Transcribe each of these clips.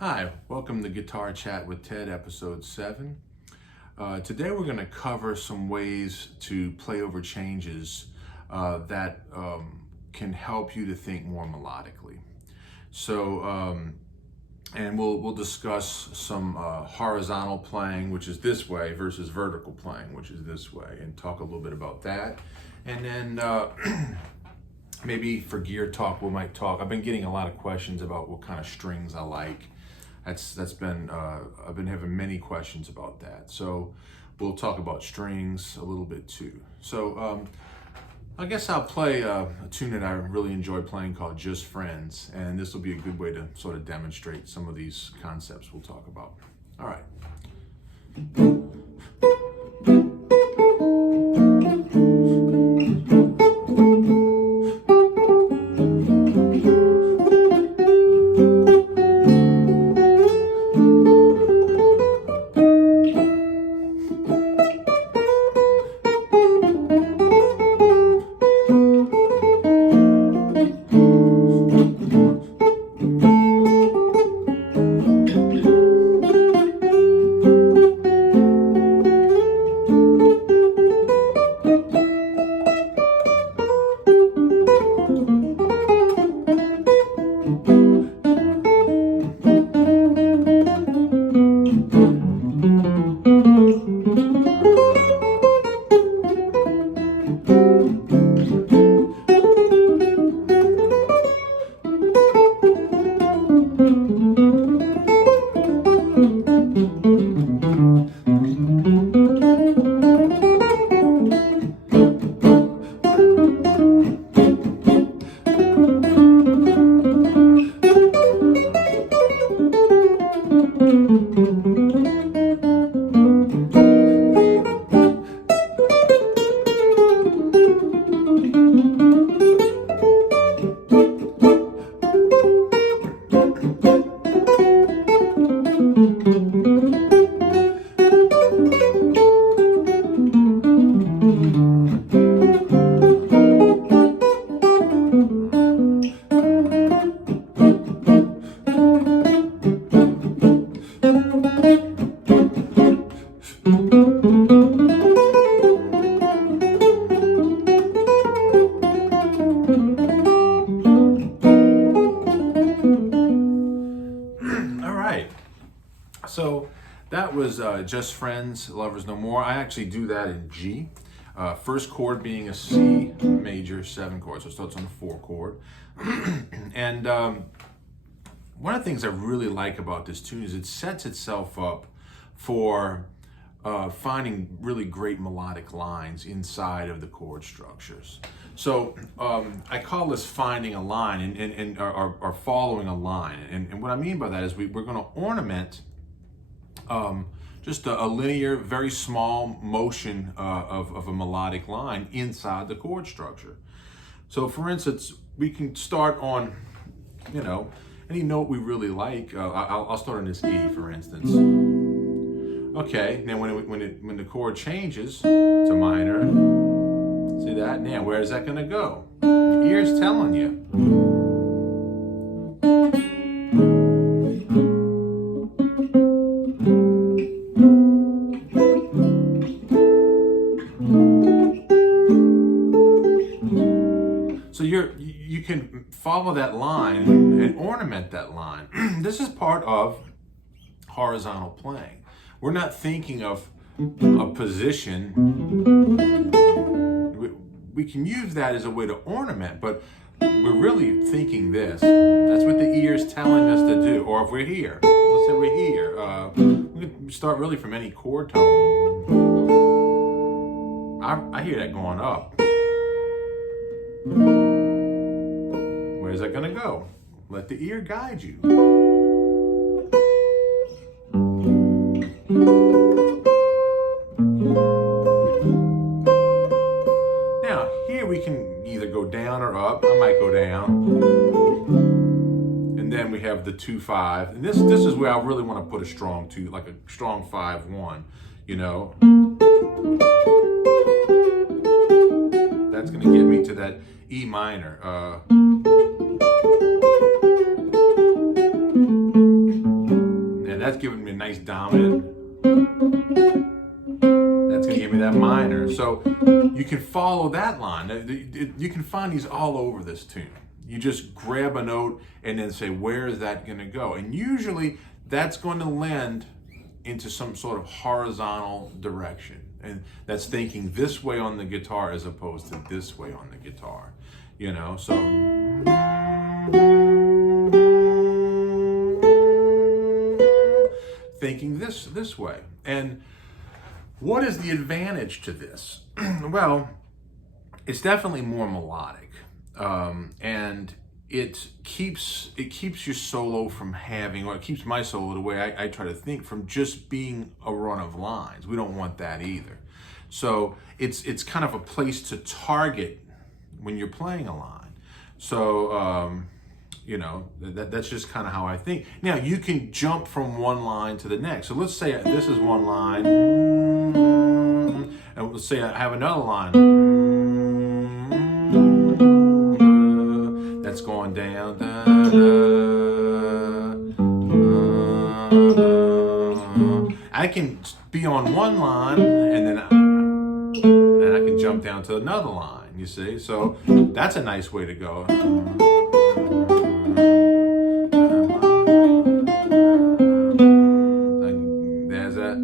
Hi, welcome to Guitar Chat with Ted, episode 7. Today we're going to cover some ways to play over changes that can help you to think more melodically. And we'll discuss some horizontal playing, which is this way, versus vertical playing, which is this way, and talk a little bit about that. And then maybe for gear talk, we might talk. I've been getting a lot of questions about what kind of strings I like. That's been I've been having many questions about that. So we'll talk about strings a little bit too. So I guess I'll play a tune that I really enjoy playing called Just Friends, and this will be a good way to sort of demonstrate some of these concepts we'll talk about. All right. So that was Just Friends, Lovers No More. I actually do that in G. First chord being a C major 7 chord, so it starts on the 4 chord. And one of the things I really like about this tune is it sets itself up for finding really great melodic lines inside of the chord structures. So I call this finding a line or following a line. And what I mean by that is we're going to ornament just a linear, very small motion of a melodic line inside the chord structure. So for instance, we can start on, any note we really like. I'll start on this E, for instance. Okay, now when the chord changes to minor, see that? Now where is that going to go? The ear's telling you. So you can follow that line and ornament that line. This is part of horizontal playing. We're not thinking of a position. We can use that as a way to ornament, but we're really thinking this. That's what the ear is telling us to do. Or if we're here, let's say we're here. We can start really from any chord tone. I hear that going up. Where's that gonna go? Let the ear guide you. Now, here we can either go down or up. I might go down. And then we have the 2-5. And this is where I really want to put a strong 2, like a strong 5-1, That's gonna get me to that E minor. that's giving me a nice dominant. That's going to give me that minor. So you can follow that line. You can find these all over this tune. You just grab a note and then say, where is that going to go? And usually that's going to lend into some sort of horizontal direction. And that's thinking this way on the guitar as opposed to this way on the guitar. You know, so thinking this way. And what is the advantage to this? Well, it's definitely more melodic, and it keeps your solo from having, or it keeps my solo the way I try to think, from just being a run of lines. We don't want that either. So it's kind of a place to target when you're playing a line. So you know, that's just kind of how I think. Now, you can jump from one line to the next. So let's say this is one line, and let's say I have another line that's going down. I can be on one line, and then I can jump down to another line, you see? So that's a nice way to go. There's a,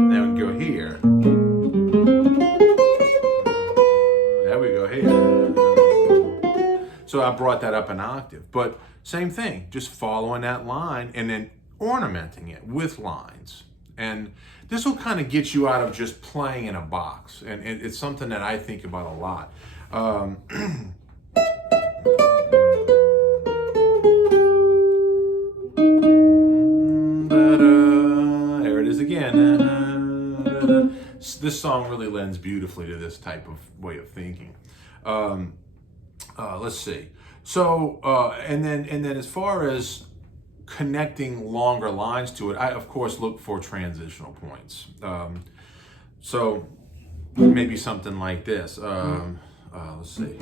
then we go here. There we go here. So I brought that up an octave, but same thing, just following that line and then ornamenting it with lines. And this will kind of get you out of just playing in a box. And it's something that I think about a lot. There it is again. This song really lends beautifully to this type of way of thinking. Let's see. So, and then as far as connecting longer lines to it, I of course look for transitional points. So maybe something like this. Let's see.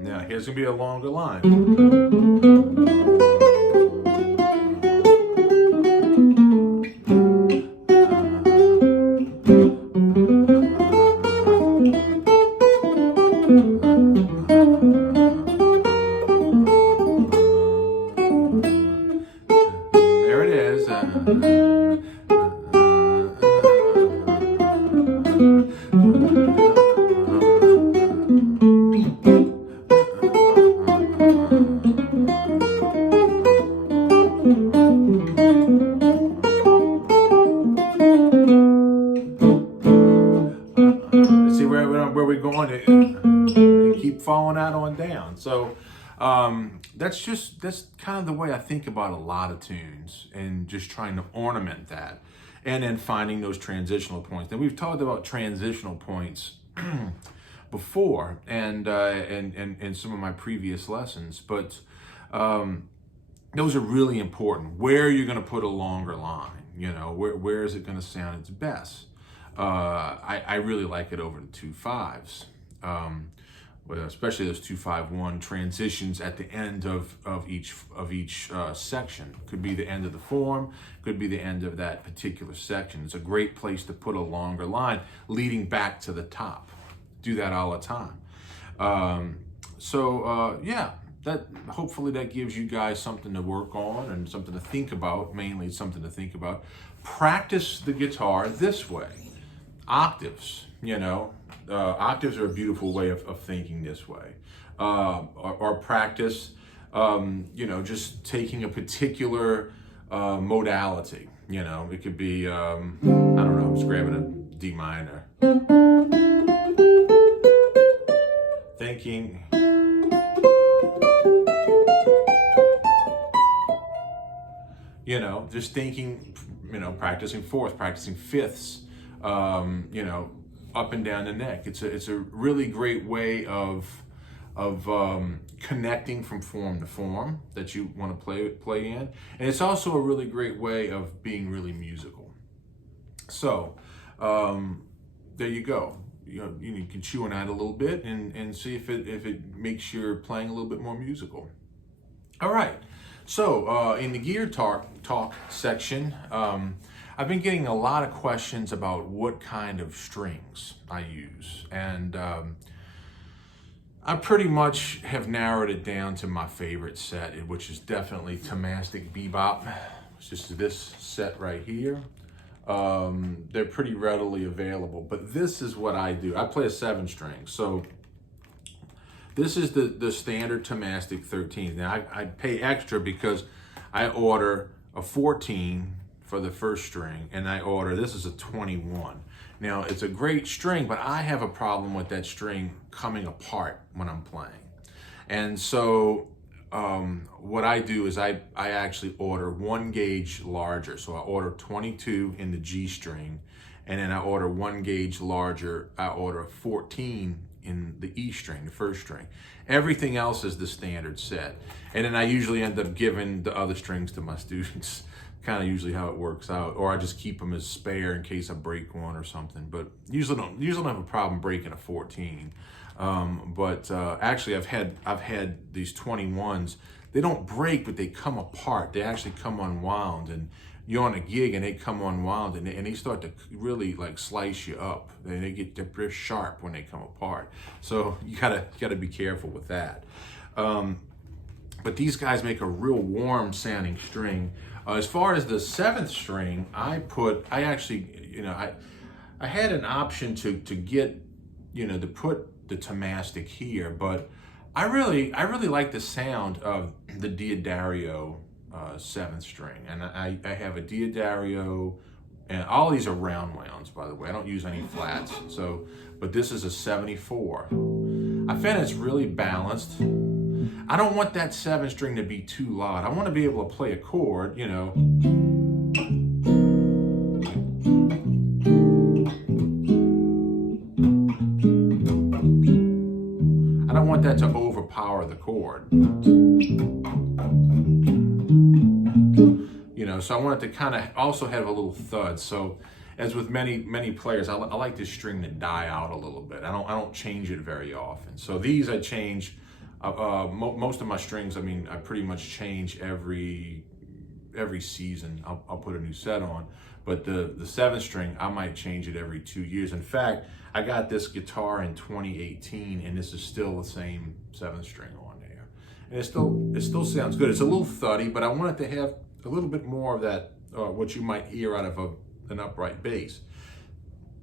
Now here's gonna be a longer line. There it is. See where we're going to keep following that on down. So that's kind of the way I think about a lot of tunes, and just trying to ornament that, and then finding those transitional points. Now, we've talked about transitional points before, and in some of my previous lessons, but those are really important. Where you're going to put a longer line, you know, where is it going to sound its best? I really like it over the 2/5s. Especially those 2/5-1 transitions at the end of each section. Could be the end of the form, could be the end of that particular section. It's a great place to put a longer line leading back to the top. Do that all the time. Yeah, that hopefully that gives you guys something to work on and something to think about. Mainly something to think about. Practice the guitar this way. Octaves, you know. Octaves are a beautiful way of thinking this way. Or practice, you know, just taking a particular modality. You know, it could be, I don't know, just grabbing a D minor. Thinking. You know, just thinking, you know, practicing fourths, practicing fifths, you know, up and down the neck. It's a really great way of connecting from form to form that you want to play in, and it's also a really great way of being really musical. So there you go. You can chew on that a little bit and see if it makes your playing a little bit more musical. All right. So in the gear talk section, I've been getting a lot of questions about what kind of strings I use, and I pretty much have narrowed it down to my favorite set, which is definitely Thomastic Bebop. It's just this set right here. They're pretty readily available, but this is what I do. I play a 7-string, so this is the standard Thomastic 13. Now I pay extra because I order a 14 for the first string, and this is a 21. Now it's a great string, but I have a problem with that string coming apart when I'm playing. And so what I do is I actually order 1 gauge larger. So I order 22 in the G string, and then I order 1 gauge larger. I order a 14 in the E string, the first string. Everything else is the standard set. And then I usually end up giving the other strings to my students. Kind of usually how it works out, or I just keep them as spare in case I break one or something. But usually don't have a problem breaking a 14. Actually, I've had these 21s. They don't break, but they come apart. They actually come unwound, and you're on a gig and they come unwound, and they start to really like slice you up. They're sharp when they come apart. So you gotta be careful with that. But these guys make a real warm sounding string. As far as the 7th string, I had an option to get, to put the Thomastic here, but I really like the sound of the Diodario 7th string, and I have a Diodario, and all these are round wounds, by the way. I don't use any flats, but this is a 74. I find it's really balanced. I don't want that 7th string to be too loud. I want to be able to play a chord, I don't want that to overpower the chord. So I want it to kind of also have a little thud. So as with many players, I like this string to die out a little bit. I don't change it very often. So these I change. Most of my strings, I pretty much change every season. I'll put a new set on, but the 7th string, I might change it every 2 years. In fact, I got this guitar in 2018, and this is still the same 7th string on there, and it still sounds good. It's a little thuddy, but I want it to have a little bit more of that what you might hear out of an upright bass.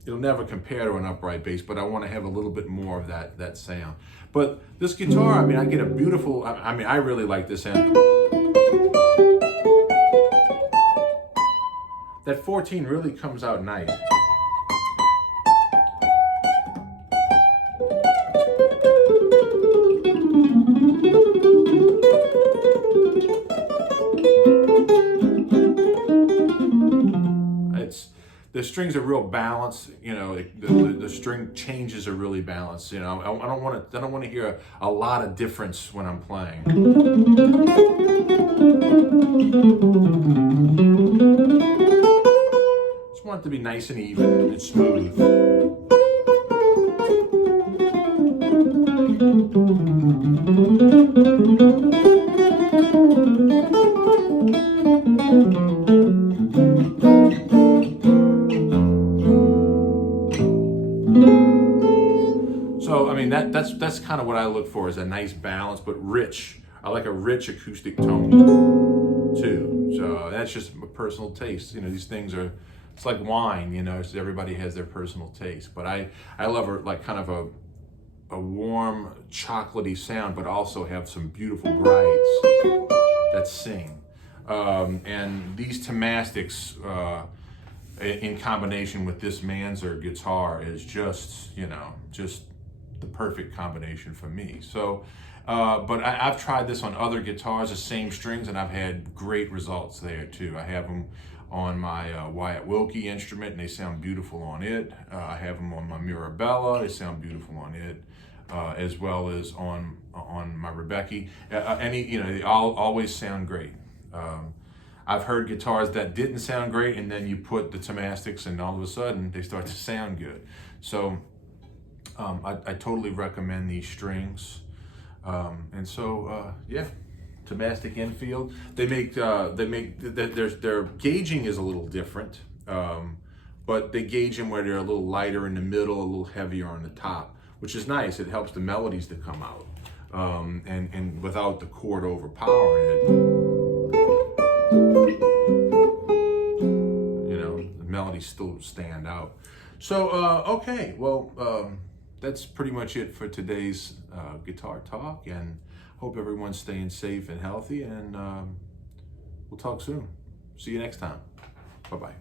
It'll never compare to an upright bass, but I want to have a little bit more of that sound. But this guitar, I get a beautiful, I really like this sound. That 14 really comes out nice. The strings are real balanced, the string changes are really balanced. I don't want to hear a lot of difference when I'm playing. Just want it to be nice and even and smooth. So that's kind of what I look for, is a nice balance, but rich. I like a rich acoustic tone too. So that's just a personal taste. These things it's like wine. So everybody has their personal taste. But I love like kind of a warm, chocolatey sound, but also have some beautiful brights that sing. And these Thomastics, in combination with this Manzer guitar, is just the perfect combination for me. So, but I've tried this on other guitars, the same strings, and I've had great results there too. I have them on my Wyatt Wilkie instrument, and they sound beautiful on it. I have them on my Mirabella, they sound beautiful on it, as well as on my Rebecca. They all always sound great. I've heard guitars that didn't sound great, and then you put the temastics, and all of a sudden they start to sound good. So I totally recommend these strings. And so yeah, temastic infield. Their gauging is a little different, but they gauge them where they're a little lighter in the middle, a little heavier on the top, which is nice. It helps the melodies to come out, and without the chord overpowering it. You know, the melodies still stand out. So okay, well, that's pretty much it for today's guitar talk, and hope everyone's staying safe and healthy, and we'll talk soon. See you next time. Bye-bye.